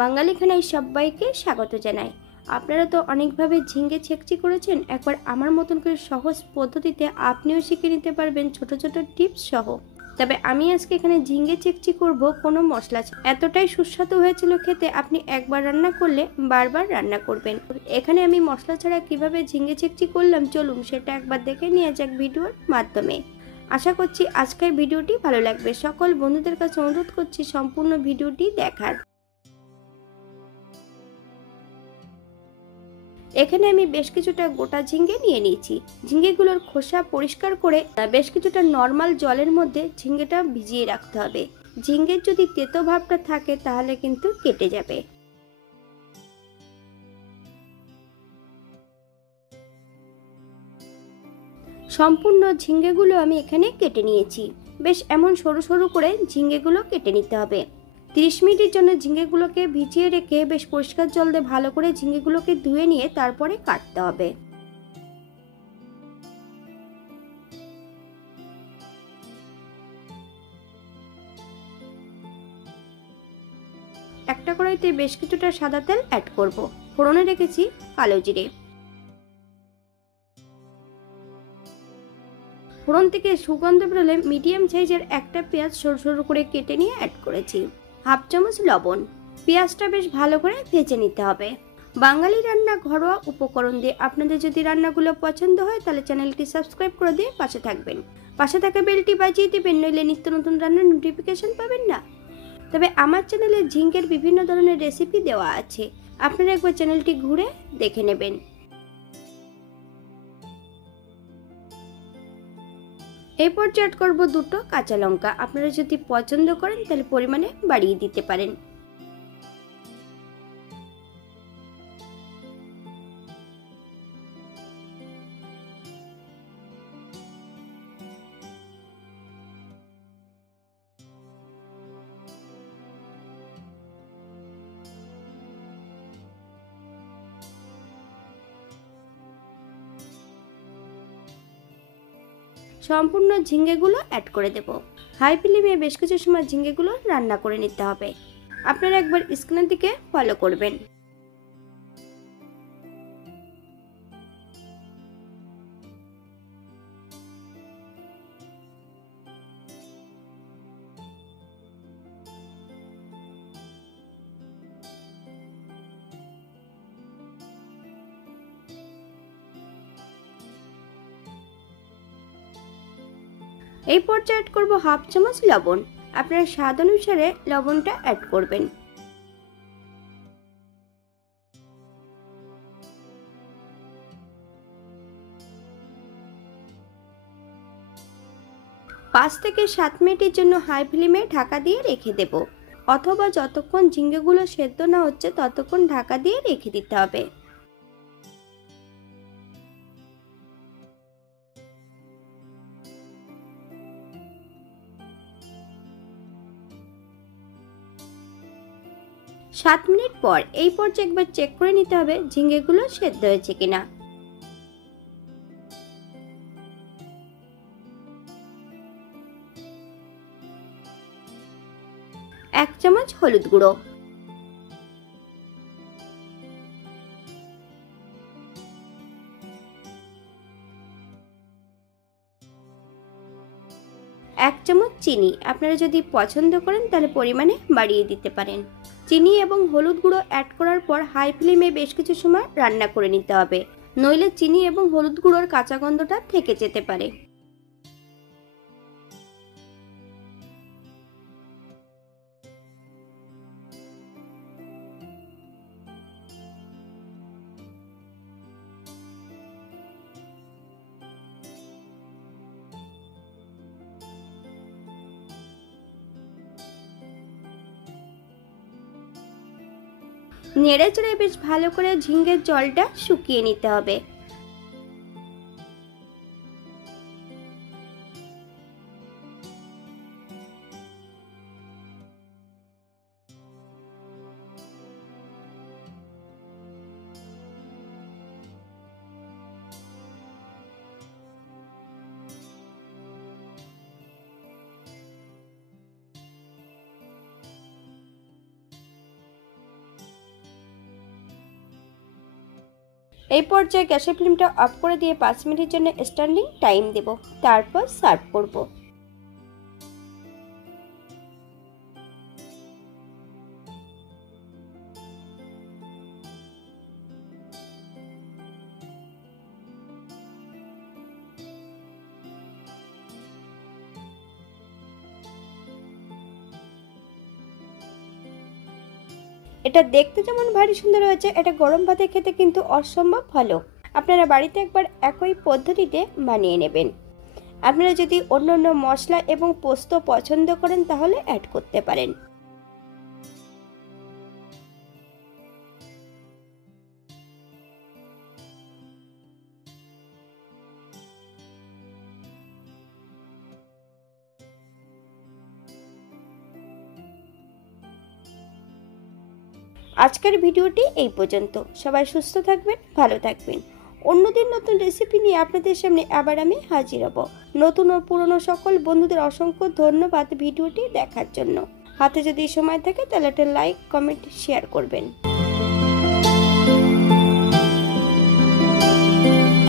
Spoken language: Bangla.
বাঙালি খানায় সবাইকে স্বাগত জানাই। আপনারা তো অনেকভাবে ঝিঙ্গে ছেকচি করেছেন, একবার আমার মতন করে সহজ পদ্ধতিতে আপনিও শিখে নিতে পারবেন ছোট ছোট টিপস সহ। তবে আমি আজকে এখানে ঝিঙ্গে চেকচি করব কোনো মশলা ছাড়া। এতটাই সুস্বাদু হয়েছিল খেতে, আপনি একবার রান্না করলে বারবার রান্না করবেন। এখানে আমি মশলা ছাড়া কিভাবে ঝিঙ্গে চেকচি করলাম, চলুন সেটা একবার দেখে নেওয়া যাক ভিডিওর মাধ্যমে। আশা করছি আজকের ভিডিওটি ভালো লাগবে। সকল বন্ধুদের কাছে অনুরোধ করছি সম্পূর্ণ ভিডিওটি দেখার। এখানে আমি বেশ কিছুটা গোটা ঝিঙ্গে নিয়ে নিয়েছি। ঝিঙ্গেগুলোর খোসা পরিষ্কার করে বেশ কিছুটা নর্মাল জলের মধ্যে ঝিঙ্গেটা ভিজিয়ে রাখতে হবে। ঝিঙ্গের যদি তেতো ভাবটা থাকে তাহলে কিন্তু কেটে যাবে। সম্পূর্ণ ঝিঙ্গেগুলো আমি এখানে কেটে নিয়েছি। বেশ এমন সরু সরু করে ঝিঙ্গেগুলো কেটে নিতে হবে। 30 মিনিটের জন্য ঝিঙ্গেগুলোকে ভিজিয়ে রেখে বেশ পরিষ্কার জল দিয়ে ভালো করে ঝিঙ্গেগুলোকে ধুয়ে নিয়ে তারপরে কাটতে হবে। একটা কড়াইতে বেশ কিছুটা সাদা তেল অ্যাড করব। ফোড়নে রেখেছি কালো জিরে। ফোড়ন থেকে সুগন্ধ বেরোলে মিডিয়াম সাইজের একটা পেঁয়াজ সরু সরু করে কেটে নিয়ে অ্যাড করেছি। হাফ চামচ লবণ। পেঁয়াজটা বেশ ভালো করে ভেজে নিতে হবে। বাঙালি রান্না ঘরোয়া উপকরণ দিয়ে। আপনাদের যদি রান্নাগুলো পছন্দ হয় তাহলে চ্যানেলটি সাবস্ক্রাইব করে দিয়ে পাশে থাকবেন। পাশে থাকা বেলটি বাজিয়ে দিবেন, নইলে নিত্য নতুন রান্নার নোটিফিকেশন পাবেন না। তবে আমার চ্যানেলে ঝিঙ্গের বিভিন্ন ধরনের রেসিপি দেওয়া আছে, আপনারা একবার চ্যানেলটি ঘুরে দেখে নেবেন। এই পর্যায়ে অ্যাড করব দুটো কাঁচা লঙ্কা। আপনারা যদি পছন্দ করেন তাহলে পরিমাণে বাড়িয়ে দিতে পারেন। সম্পূর্ণ ঝিঙ্গেগুলো অ্যাড করে দেব। হাই ফ্লেমে বেশ কিছু সময় ঝিঙ্গেগুলো রান্না করে নিতে হবে। আপনারা একবার স্ক্রিনের দিকে ফলো করবেন। এই পর্যায়ে অ্যাড করব হাফ চামচ লবণ। আপনারা স্বাদ অনুসারে লবণটা অ্যাড করবেন। পাঁচ থেকে 7 মিনিটের জন্য হাই ফ্লেমে ঢাকা দিয়ে রেখে দেব, অথবা যতক্ষণ ঝিঙ্গেগুলো সেদ্ধ না হচ্ছে ততক্ষণ ঢাকা দিয়ে রেখে দিতে হবে। সাত মিনিট পর এই পর্যায়ে একবার চেক করে নিতে হবে ঝিঙ্গেগুলো সেদ্ধ হয়েছে কিনা। এক চামচ হলুদ গুঁড়ো, এক চামচ চিনি। আপনারা যদি পছন্দ করেন তাহলে পরিমাণে বাড়িয়ে দিতে পারেন। চিনি এবং হলুদ গুঁড়ো অ্যাড করার পর হাই ফ্লেমে বেশ কিছু সময় রান্না করে নিতে হবে, নইলে চিনি এবং হলুদ গুঁড়োর কাঁচা গন্ধটা থেকে যেতে পারে। নেড়ে চেড়ে বেশ ভালো করে ঝিঙ্গের জলটা শুকিয়ে নিতে হবে। এই পর্যায়ে গ্যাসের ফ্লেমটা অফ করে দিয়ে 5 মিনিটের জন্য স্ট্যান্ডিং টাইম দেব, তারপর সার্ভ করব। এটা দেখতে যেমন ভারী সুন্দর হয়েছে, এটা গরম ভাতে খেতে কিন্তু অসম্ভব ভালো। আপনারা বাড়িতে একবার একই পদ্ধতিতে বানিয়ে নেবেন। আপনারা যদি অন্য অন্য মশলা এবং পোস্ত পছন্দ করেন তাহলে অ্যাড করতে পারেন। আজকের ভিডিওটি এই পর্যন্ত। সবাই সুস্থ থাকবেন, ভালো থাকবেন। অন্যদিন নতুন রেসিপি নিয়ে আপনাদের সামনে আবার আমি হাজির হব। নতুন ও পুরনো সকল বন্ধুদের অসংখ্য ধন্যবাদ ভিডিওটি দেখার জন্য। হাতে যদি সময় থাকে তাহলে একটা লাইক, কমেন্ট, শেয়ার করবেন।